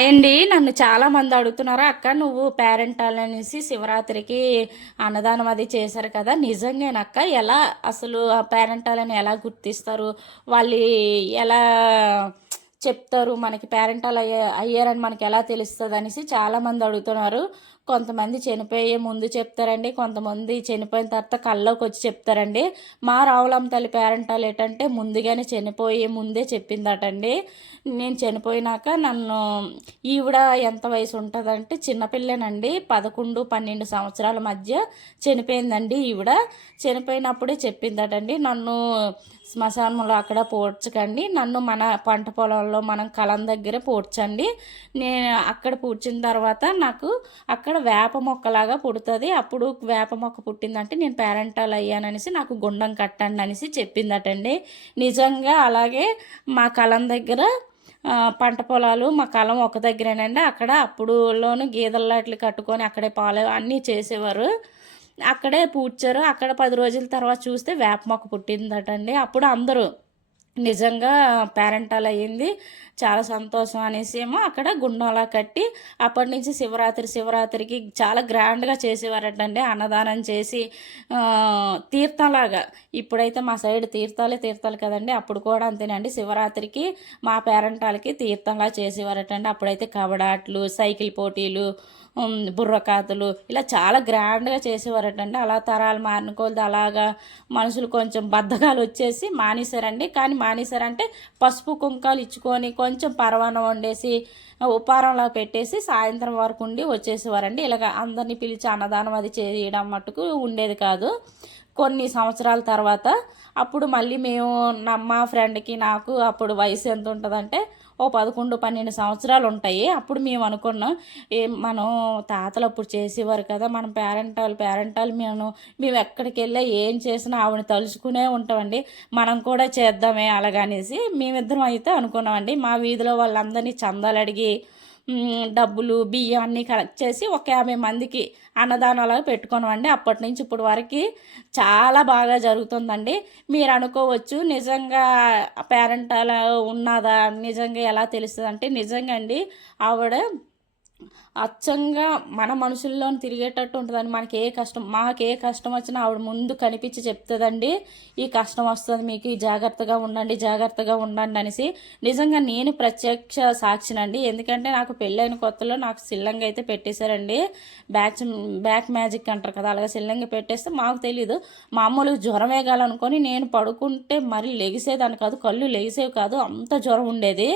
అండి నన్ను చాలా మంది అడుగుతున్నారు, అక్క నువ్వు పేరెంటాల్ అనేసి శివరాత్రికి అన్నదానం అది చేశారు కదా, నిజంగానక్క ఎలా అసలు ఆ పేరెంటాలని ఎలా గుర్తిస్తారు, వాళ్ళు ఎలా చెప్తారు, మనకి పేరెంటాల్ అయ్యారని మనకి ఎలా తెలుస్తుంది అనేసి చాలామంది అడుగుతున్నారు. కొంతమంది చనిపోయే ముందు చెప్తారండి, కొంతమంది చనిపోయిన తర్వాత కల్లోకి వచ్చి చెప్తారండి. మా రావులమ్మ తల్లి పేరెంటాలు ఏంటంటే ముందుగానే చనిపోయే ముందే చెప్పిందటండి. నేను చనిపోయినాక నన్ను ఈవిడ ఎంత వయసు ఉంటుందంటే చిన్నపిల్లనండి, 11-12 సంవత్సరాల మధ్య చనిపోయిందండి ఈవిడ. చనిపోయినప్పుడే చెప్పిందటండి, నన్ను శ్మశానంలో అక్కడ పూడ్చకండి, నన్ను మన పంట పొలంలో మనం కలం దగ్గర పూడ్చండి. నేను అక్కడ పూడ్చిన తర్వాత నాకు అక్కడ వేప మొక్కలాగా పుడుతుంది, అప్పుడు వేప మొక్క పుట్టిందంటే నేను పేరెంటాల్ అయ్యాననేసి నాకు గుండం కట్టండి అనేసి చెప్పిందటండి. నిజంగా అలాగే మా కలం దగ్గర పంట పొలాలు మా కలం ఒక దగ్గరేనండి. అక్కడ అప్పుడులోను గేదెల్లాట్లు కట్టుకొని అక్కడే పాలు అన్నీ చేసేవారు. అక్కడే పూడ్చారు. అక్కడ 10 రోజుల తర్వాత చూస్తే వేప మొక్క పుట్టిందటండి. అప్పుడు అందరూ నిజంగా పేరెంటాల్ అయ్యింది, చాలా సంతోషం అనేసి ఏమో అక్కడ గుండంలా కట్టి అప్పటి నుంచి శివరాత్రికి చాలా గ్రాండ్గా చేసేవారటండి. అన్నదానం చేసి తీర్థంలాగా. ఇప్పుడైతే మా సైడ్ తీర్థాలు కదండి, అప్పుడు కూడా అంతేనండి. శివరాత్రికి మా పేరెంటాలకి తీర్థంలా చేసేవారటండి. అప్పుడైతే కబడాట్లు, సైకిల్ పోటీలు, బుర్రకాతులు ఇలా చాలా గ్రాండ్గా చేసేవారటండి. అలా తరాలు మారిన కొలది అలాగా మనుషులు కొంచెం బద్ధకాలు వచ్చేసి మానేశారండి. కానీ మానేశారంటే పసుపు కుంకాలు ఇచ్చుకొని కొంచెం పరవానం వండేసి ఉపారంలా పెట్టేసి సాయంత్రం వరకు ఉండి వచ్చేసేవారండి. ఇలాగ అందరినీ పిలిచి అన్నదానం అది చేయడం మట్టుకు ఉండేది కాదు. కొన్ని సంవత్సరాల తర్వాత అప్పుడు మళ్ళీ మేము మా ఫ్రెండ్కి నాకు అప్పుడు వయసు ఎంత ఉంటుందంటే 11-12 సంవత్సరాలు ఉంటాయి. అప్పుడు మేము అనుకున్నాం, మనం తాతలు అప్పుడు చేసేవారు కదా, మనం పేరెంటాలు మేము ఎక్కడికి వెళ్ళా ఏం చేసినా ఆవిడని తలుచుకునే ఉంటామండి, మనం కూడా చేద్దామే అలాగనేసి మేమిద్దరం అయితే అనుకున్నామండి. మా వీధిలో వాళ్ళందరినీ చందాలు అడిగి డబ్బులు బియ్యం అన్నీ కలెక్ట్ చేసి ఒక 50 మందికి అన్నదానాలుగా పెట్టుకున్నామండి. అప్పటి నుంచి ఇప్పుడు వరకు చాలా బాగా జరుగుతుందండి. మీరు అనుకోవచ్చు నిజంగా పేరెంటాల ఉన్నదా, నిజంగా ఎలా తెలుస్తుంది అంటే, నిజంగా అండి ఆవిడ అచ్చంగా మన మనుషుల్లో తిరిగేటట్టు ఉంటుందండి. మాకు ఏ కష్టం వచ్చినా ఆవిడ ముందు కనిపించి చెప్తుందండి, ఈ కష్టం వస్తుంది మీకు, ఈ జాగ్రత్తగా ఉండండి అనేసి. నిజంగా నేను ప్రత్యక్ష సాక్షినండి. ఎందుకంటే నాకు పెళ్ళైన కొత్తలో నాకు సిల్లంగా అయితే పెట్టేశారండి. బ్యాక్ మ్యాజిక్ అంటారు కదా, అలాగే సిల్లంగా పెట్టేస్తే మాకు తెలీదు. మామూలుగా జ్వరం వేగాలనుకొని నేను పడుకుంటే మరి లెగిసేదాన్ని కాదు, కళ్ళు లెగిసేవి కాదు, అంత జ్వరం ఉండేది.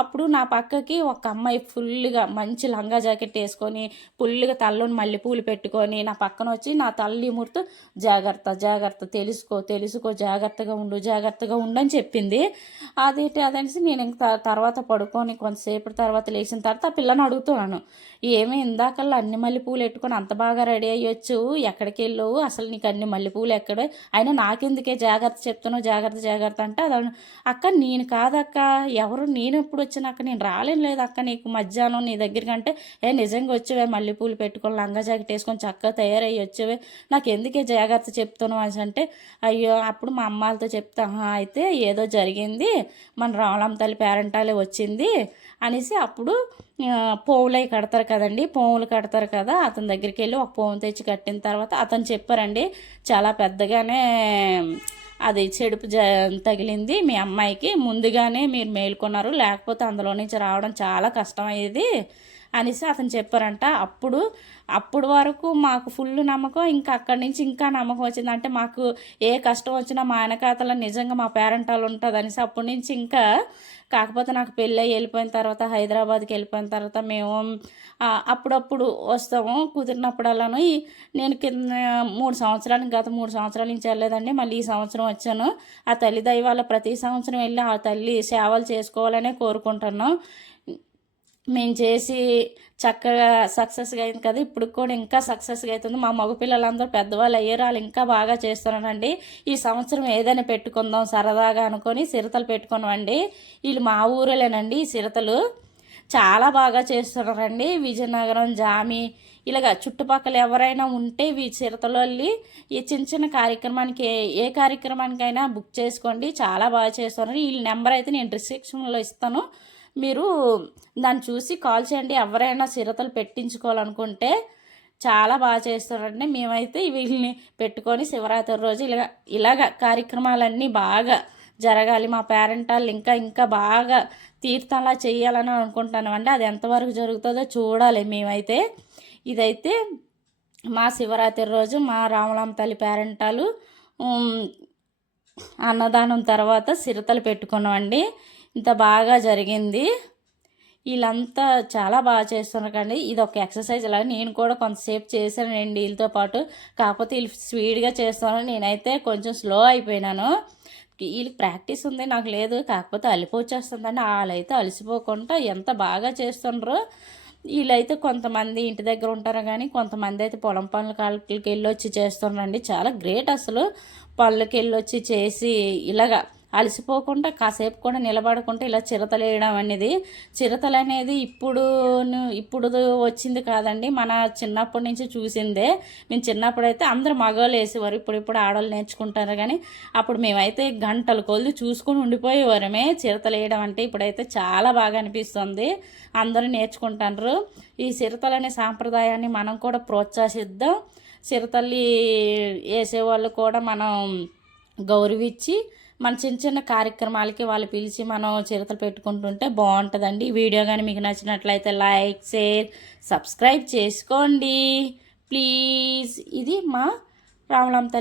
అప్పుడు నా పక్కకి ఒక అమ్మాయి ఫుల్గా మంచి లంగా జాకెట్ వేసుకొని ఫుల్గా తల్లోని మల్లెపూలు పెట్టుకొని నా పక్కన వచ్చి నా తల్లి ముర్తు జాగ్రత్త తెలుసుకో జాగ్రత్తగా ఉండు అని చెప్పింది. అదనేసి నేను ఇంక తర్వాత పడుకొని కొంతసేపటి తర్వాత లేచిన తర్వాత ఆ పిల్లని అడుగుతున్నాను, ఏమీ ఇందాకల్లా అన్ని మల్లెపూలు పెట్టుకొని అంత బాగా రెడీ అయ్యొచ్చు, ఎక్కడికి వెళ్ళవు, అసలు నీకు అన్ని మల్లెపూలు ఎక్కడే, అయినా నాకెందుకే జాగ్రత్త చెప్తున్నావు, జాగ్రత్త అంటే అది అక్క నేను కాదక్క, ఎవరు, నేను ఎప్పుడు వచ్చినాక నేను రాలేను లేదు అక్క నీకు మధ్యాహ్నం నీ దగ్గరికి అంటే, నిజంగా వచ్చేవే మల్లెపూలు పెట్టుకొని లంగా జాకెట్ వేసుకొని చక్కగా తయారయ్యి వచ్చేవే, నాకు ఎందుకే జాగ్రత్త చెప్తున్నావు అని అంటే, అయ్యో అప్పుడు మా అమ్మాలతో చెప్తా, అయితే ఏదో జరిగింది, మన రావులమ్మ తల్లి పేరెంటాలే వచ్చింది అనేసి. అప్పుడు పావులు కడతారు కదా, అతని దగ్గరికి వెళ్ళి ఒక పావు తెచ్చి కట్టిన తర్వాత అతను చెప్పారండి, చాలా పెద్దగానే అది చెడుపు తగిలింది మీ అమ్మాయికి, ముందుగానే మీరు మేల్కొన్నారు, లేకపోతే అందులో నుంచి రావడం చాలా కష్టమయ్యేది అనేసి అతను చెప్పారంట. అప్పుడు వరకు మాకు ఫుల్ నమ్మకం, ఇంకా అక్కడి నుంచి ఇంకా నమ్మకం వచ్చింది. అంటే మాకు ఏ కష్టం వచ్చినా మా వెనకాతల నిజంగా మా పేరెంటాలు ఉంటుంది అనేసి అప్పటి నుంచి ఇంకా. కాకపోతే నాకు పెళ్ళి వెళ్ళిపోయిన తర్వాత హైదరాబాద్కి వెళ్ళిపోయిన తర్వాత మేము అప్పుడప్పుడు వస్తాము కుదిరినప్పుడల్లాను. నేను కింద 3 సంవత్సరాల నుంచి వెళ్ళలేదండి, మళ్ళీ ఈ సంవత్సరం వచ్చాను. ఆ తల్లి దయ వల్ల ప్రతి సంవత్సరం వెళ్ళి ఆ తల్లి సేవలు చేసుకోవాలనే కోరుకుంటున్నాను. మేము చేసి చక్కగా సక్సెస్గా అయింది కదా, ఇప్పుడు కూడా ఇంకా సక్సెస్గా అవుతుంది. మా మగపిల్లలందరూ పెద్దవాళ్ళు అయ్యారు, వాళ్ళు ఇంకా బాగా చేస్తున్నానండి. ఈ సంవత్సరం ఏదైనా పెట్టుకుందాం సరదాగా అనుకొని సిరతలు పెట్టుకున్నామండి. వీళ్ళు మా ఊరేలేనండి, ఈ సిరతలు చాలా బాగా చేస్తున్నారండి. విజయనగరం, జామి ఇలాగ చుట్టుపక్కల ఎవరైనా ఉంటే చిరతలో వెళ్ళి ఈ చిన్న కార్యక్రమానికి ఏ కార్యక్రమానికైనా బుక్ చేసుకోండి, చాలా బాగా చేస్తున్నారు. వీళ్ళ నెంబర్ అయితే నేను డిస్క్రిప్షన్లో ఇస్తాను, మీరు దాన్ని చూసి కాల్ చేయండి. ఎవరైనా చిరతలు పెట్టించుకోవాలనుకుంటే చాలా బాగా చేస్తారండి. మేమైతే వీళ్ళని పెట్టుకొని శివరాత్రి రోజు ఇలాగ కార్యక్రమాలన్నీ బాగా జరగాలి, మా పేరెంట్ వాళ్ళు ఇంకా ఇంకా బాగా తీర్థంలా చేయాలని అనుకుంటున్నాం అండి. అది ఎంతవరకు జరుగుతుందో చూడాలి. మేమైతే ఇదైతే మా శివరాత్రి రోజు మా రామలమ్మ తల్లి పేరెంటాలు అన్నదానం తర్వాత చిరతలు పెట్టుకున్నామండి. ఇంత బాగా జరిగింది. వీళ్ళంతా చాలా బాగా చేస్తున్నారు కండి. ఇది ఒక ఎక్సర్సైజ్ లాగా నేను కూడా కొంతసేపు చేశానండి వీళ్ళతో పాటు. కాకపోతే వీళ్ళు స్పీడ్గా చేస్తున్నారు, నేనైతే కొంచెం స్లో అయిపోయినాను. వీళ్ళకి ప్రాక్టీస్ ఉంది, నాకు లేదు. కాకపోతే అలిపోచేస్తుందండి. వాళ్ళైతే అలసిపోకుండా ఎంత బాగా చేస్తుండ్రో. వీళ్ళైతే కొంతమంది ఇంటి దగ్గర ఉంటారు, కానీ కొంతమంది అయితే పొలం పనుల కాళ్ళకి వెళ్ళి వచ్చి చేస్తున్నారండి. చాలా గ్రేట్ అసలు. పళ్ళకి వెళ్ళి వచ్చి చేసి ఇలాగా అలసిపోకుండా కాసేపు కూడా నిలబడకుండా ఇలా చిరతలు వేయడం అనేది, చిరతలు అనేది ఇప్పుడు వచ్చింది కాదండి, మన చిన్నప్పటి నుంచి చూసిందే. మేము చిన్నప్పుడైతే అందరూ మగవాళ్ళు వేసేవారు, ఇప్పుడు ఆడవాళ్ళు నేర్చుకుంటారు. కానీ అప్పుడు మేమైతే గంటల కొద్ది చూసుకొని ఉండిపోయేవారమే చిరతలు వేయడం అంటే. ఇప్పుడైతే చాలా బాగా అనిపిస్తుంది, అందరూ నేర్చుకుంటారు. ఈ చిరతలు అనే సాంప్రదాయాన్ని మనం కూడా ప్రోత్సహిద్దాం. చిరతల్లి వేసేవాళ్ళు కూడా మనం గౌరవించి మన చిన్న చిన్న కార్యక్రమాలకి వాళ్ళు పిలిచి మనం చిరతలు పెట్టుకుంటుంటే బాగుంటుందండి. ఈ వీడియో కానీ మీకు నచ్చినట్లయితే లైక్, షేర్, సబ్స్క్రైబ్ చేసుకోండి ప్లీజ్. ఇది మా రామలమ్మ తల్లి